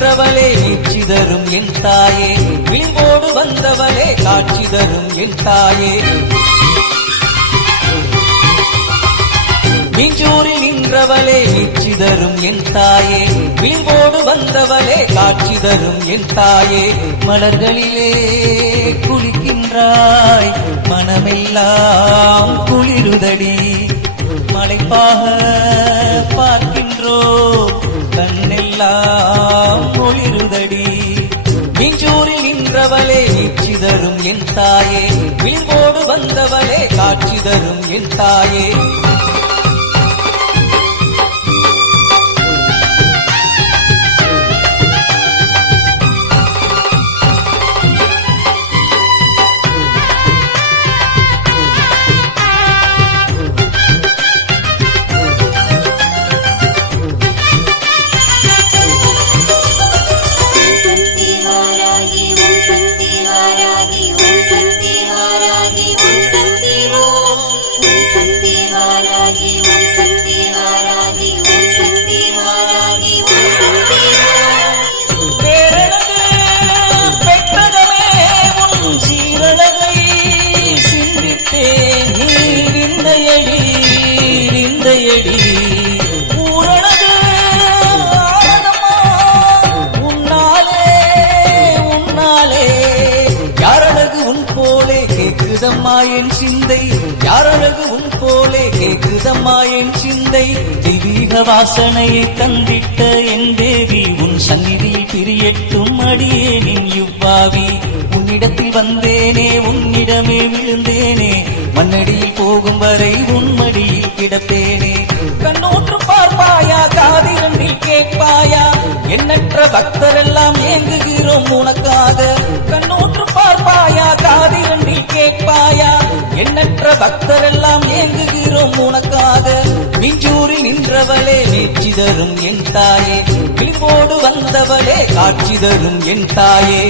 நின்றவளே நீட்சி தரும் என் தாயே, விழிவோடு வந்தவளே காட்சி தரும் என் தாயே. மீஞ்சூரில் நின்றவளே நீட்சி தரும் என் தாயே, விழிவோடு வந்தவளே காட்சி தரும் என் தாயே. மலர்களிலே குளிக்கின்றாய் மனமெல்லாம் குளிருதடி, மலைப்பாக பார்க்கின்றோ கண்ணெல்லாம் ஒளிருதடி. மீஞ்சூரில் நின்றவளே நீட்சி தரும் என் தாயே, விழிவோடு வந்தவளே காட்சி தரும் என் தாயே. கேக்குதம்மா என் சிந்தை, யாரழகு உன் போலே கேக்குதம்மா என் சிந்தை. தெய்வீக வாசனையை தந்திட்ட என் தேவி, உன் சந்நிதியில் பிரியட்டும் அடியேனின் இவ்வாவி. உன்னிடத்தில் வந்தேனே உன்னிடமே விழுந்தேனே, மண்ணடியில் போகும் வரை உன்மடியில் கிடப்பேனே. கண்ணூற்று பார்ப்பாயா காதிரண்டில் கேட்பாயா, எண்ணற்ற பக்தரெல்லாம் ஏங்குகிறோம் உனக்காக. கண்ணூற்று பார்ப்பாயா காதிரண்டில் கேட்பாயா, எண்ணற்ற பக்தரெல்லாம் ஏங்குகிறோம் உனக்காக. மீஞ்சூரில் நின்றவளே நீட்சி தரும் என் தாயே, விழிப்போடு வந்தவளே காட்சி தரும் என் தாயே.